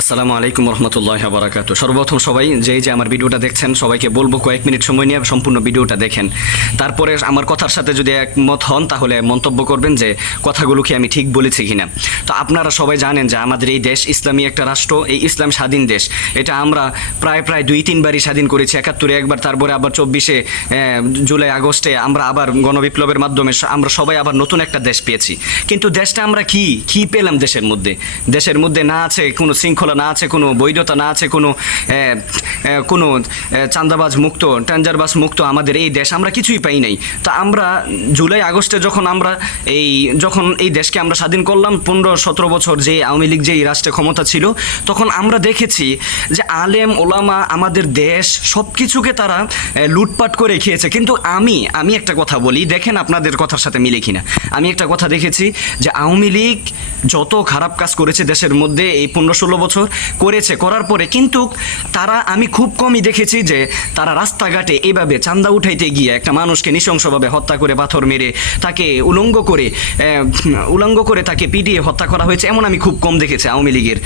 আসসালামু আলাইকুম রহমতুল্লাহ বারাকাতু সর্বপ্রথম সবাই, যেই যে আমার ভিডিওটা দেখছেন, সবাইকে বলব কয়েক মিনিট সময় নিয়ে সম্পূর্ণ ভিডিওটা দেখেন। তারপরে আমার কথার সাথে যদি একমত হন, তাহলে মন্তব্য করবেন যে কথাগুলো কি আমি ঠিক বলেছি কিনা। তো আপনারা সবাই জানেন যে আমাদের এই দেশ ইসলামী একটা রাষ্ট্র, এই ইসলাম স্বাধীন দেশ। এটা আমরা প্রায় প্রায় দুই, তিনবারই স্বাধীন করেছি, একাত্তরে একবার, তারপরে আবার চব্বিশে জুলাই, আগস্টে আমরা আবার গণবিপ্লবের মাধ্যমে আমরা সবাই আবার নতুন একটা দেশ পেয়েছি। কিন্তু দেশটা আমরা কি? কি পেলাম দেশের মধ্যে? দেশের মধ্যে না আছে কোনো শৃঙ্খলা না আছে কোনো বৈধতা না আছে কোনো কোনো আহ, চাঁদাবাজ মুক্ত ট্যাঞ্জারবাজ মুক্ত আমাদের এই দেশ আমরা কিছুই পাই নাই। তো আমরা জুলাই আগস্টে যখন আমরা এই যখন এই দেশকে আমরা স্বাধীন করলাম পনেরো সতেরো বছর যে আওয়ামী লীগ যে এই রাষ্ট্রে ক্ষমতা ছিল তখন আমরা দেখেছি যে আলেম ওলামা আমাদের দেশ সব কিছুকে তারা লুটপাট করে খেয়েছে। কিন্তু আমি আমি একটা কথা বলি দেখেন আপনাদের কথার সাথে মিলে কিনা। আমি একটা কথা দেখেছি যে আওয়ামী লীগ যত খারাপ কাজ করেছে দেশের মধ্যে এই পনেরো ষোলো বছর করেছে, করার পরে কিন্তু তারা, আমি খুব কমই দেখেছি যে তারা রাস্তাঘাটে এভাবে চান্দা উঠাইতে গিয়ে একটা মানুষকে নৃশংসভাবে হত্যা করে পাথর মেরে তাকে উলঙ্গ করে উলঙ্গ করে তাকে পিটিয়ে হত্যা করা হয়েছে, এমন আমি খুব কম দেখেছি আওয়ামী লীগের,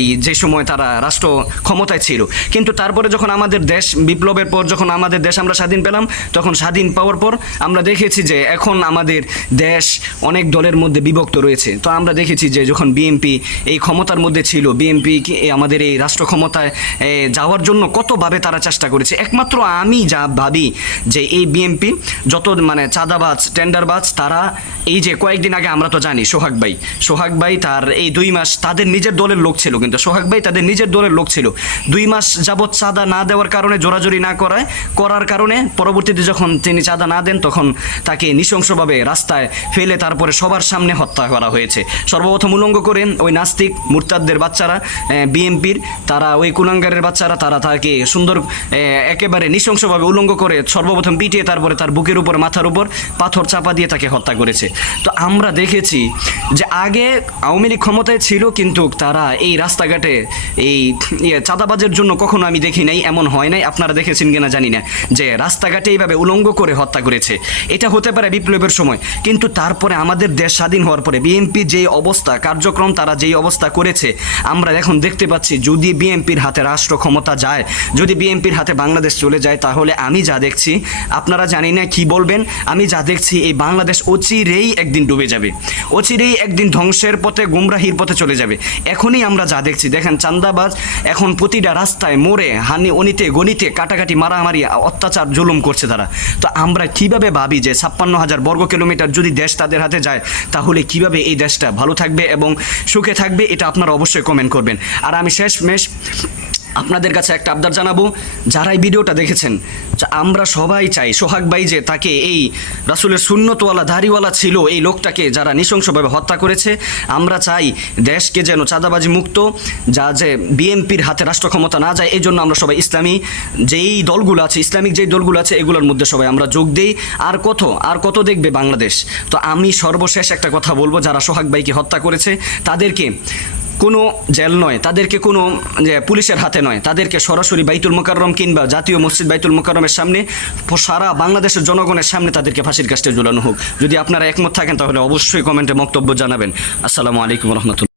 এই যে সময় তারা রাষ্ট্র ক্ষমতায় ছিল। কিন্তু তারপরে যখন আমাদের দেশ বিপ্লবের পর, যখন আমাদের দেশ আমরা স্বাধীন পেলাম, তখন স্বাধীন পাওয়ার পর আমরা দেখেছি যে এখন আমাদের দেশ অনেক দলের মধ্যে বিভক্ত রয়েছে। তো আমরা দেখেছি যে যখন বিএনপি এই ক্ষমতার মধ্যে ছিল, বিএনপি আমাদের এই রাষ্ট্র ক্ষমতায় যাওয়ার জন্য কতভাবে তারা চেষ্টা করেছে? একমাত্র আমি যা ভাবি যে এই বিএনপি যত মানে চাঁদাবাজ, টেন্ডারবাজ, তারা এই যে কয়েকদিন আগে আমরা তো জানি সোহাগ ভাই সোহাগ ভাই তার এই দুই মাস তাদের নিজের দলের লোক ছিল কিন্তু সোহাগ ভাই তাদের নিজের দলের লোক ছিল। দুই মাস যাবৎ চাঁদা না দেওয়ার কারণে জোরাজোরি না করায়, করার কারণে পরবর্তীতে যখন তিনি চাঁদা না দেন তখন তাকে নৃশংসভাবে রাস্তায় ফেলে তারপরে সবার সামনে হত্যা করা হয়েছে। সর্বপ্রথম উলঙ্গ করে ওই নাস্তিক মুরতাদদের বাচ্চারা বিএনপির, তারা ওই কুলাঙ্গারের বাচ্চারা, তারা তাকে সুন্দর একেবারে নৃশংসভাবে উলঙ্গ করে সর্বপ্রথম পিটিয়ে তারপরে তার বুকের উপর, মাথার উপর পাথর চাপা দিয়ে তাকে হত্যা করেছে। তো আমরা দেখেছি যে আগে আওয়ামী লীগ ক্ষমতায় ছিল, কিন্তু তারা এই রাস্তাঘাটে এই ইয়ে চাঁদাবাজের জন্য কখনো আমি দেখি নাই, এমন হয় নাই। আপনারা দেখেছেন কিনা জানি না, যে রাস্তাঘাটে এইভাবে উলঙ্গ করে হত্যা করেছে। এটা হতে পারে বিপ্লবের সময়, কিন্তু তারপরে আমাদের দেশ স্বাধীন হওয়ার পরে বিএনপি যেই অবস্থা, কার্যক্রম তারা যেই অবস্থা করেছে, আমরা এখন দেখতে পাচ্ছি, যদি বিএনপির হাতে রাষ্ট্র ক্ষমতা যায়, যদি বিএনপির হাতে বাংলাদেশ চলে যায়, তাহলে আমি যা দেখছি, আপনারা জানি না কি বলবেন, আমি যা দেখছি, এই বাংলাদেশ অচিরেই একদিন ডুবে যাবে। অচিরেই একদিন ধ্বংসের পথে, গুমরাহির পথে চলে যাবে। এখনই আমরা যা দেখছি, দেখেন চান্দাবাজ এখন প্রতিটা রাস্তায় মোড়ে হানি অনিতে, গণিতে, কাটাকাটি, মারামারি, অত্যাচার, জুলুম করছে তারা। তো আমরা কীভাবে ভাবি যে ছাপ্পান্ন হাজার বর্গ কিলোমিটার যদি দেশ তাদের হাতে যায়, তাহলে কীভাবে এই দেশটা ভালো থাকবে এবং সুখে থাকবে, এটা আপনারা অবশ্যই কমেন্ট করবেন। আর আমি শেষ মেশ আপনাদের কাছে একটা আবদার জানাব, যারা এই ভিডিওটা দেখেছেন আমরা সবাই চাই, সোহাগ ভাই যে তাকে এই রাসুলের শূন্যতওয়ালা ধারিওয়ালা ছিল, এই লোকটাকে যারা নৃশংসভাবে হত্যা করেছে, আমরা চাই দেশকে যেন চাঁদাবাজি মুক্ত, যা যে বিএনপির হাতে রাষ্ট্র ক্ষমতা না যায় এই জন্য আমরা সবাই ইসলামী, যেই দলগুলো আছে, ইসলামিক যেই দলগুলো আছে, এগুলোর মধ্যে সবাই আমরা যোগ দিই। আর কত আর কত দেখবে বাংলাদেশ? তো আমি সর্বশেষ একটা কথা বলব, যারা সোহাগ ভাইকে হত্যা করেছে, তাদেরকে কোনো জেল নয়, তাদেরকে কোনো পুলিশের হাতে নয়, তাদেরকে সরাসরি বাইতুল মোকাররম কিংবা জাতীয় মসজিদ বাইতুল মোকাররমের সামনে, সারা বাংলাদেশের জনগণের সামনে তাদেরকে ফাঁসির কাস্টে ঝুলানো হোক। যদি আপনারা একমত থাকেন তাহলে অবশ্যই কমেন্টে বক্তব্য জানাবেন। আসসালামু আলাইকুম রহমতুল্লাহ।